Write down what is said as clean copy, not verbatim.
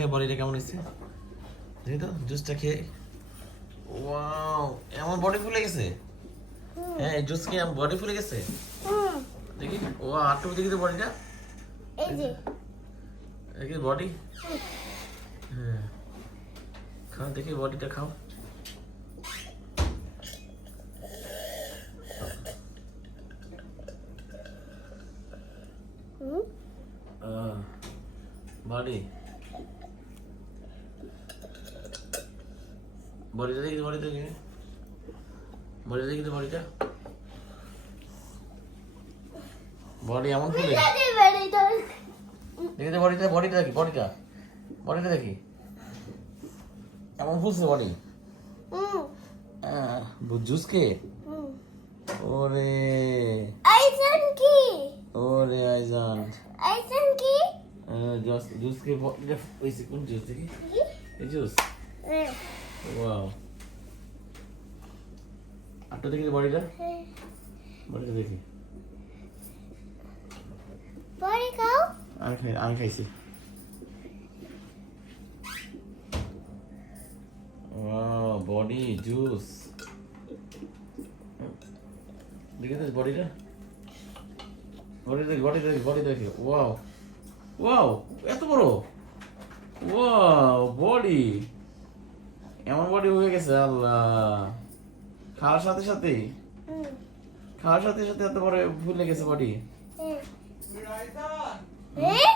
খেয়ে বডিটা কেমন হয়েছে দেখি তো জুসটা খেয়ে ওয়াও এমন বডি ফুলে গেছে হ্যাঁ এই জুস খেয়ে বডি ফুলে গেছে দেখি ও আটটু দেখি তো বডিটা এই যে দেখি বডি হ্যাঁ খাও দেখি বডিটা খাও বডি বডিটা দেখি বডিটা দেখি বডিটা দেখি তো বডিটা বডি এমন ফুলে দেখি তো বডিটা বডিটা দেখি বডিটা বডিটা দেখি এমন ফুলছে বডি জুস কে ওরে আইসন কি ওরে আইজান আইসন কি জুস কে ওইসে কোন জুস দেখি এই জুস ওয়াও আটটা দেখি বডিটা বডিটা দেখি পরে খাও আমি খাইছি ওয়াও বডি জুস দেখি তো বডিটা বডি দেখি ওয়াও ওয়াও এত বড় ওয়াও বডি এমন বডি হয়ে গেছে আল্লাহ খাওয়ার সাথে সাথে এত বড় ফুলে গেছে বডি হ্যাঁ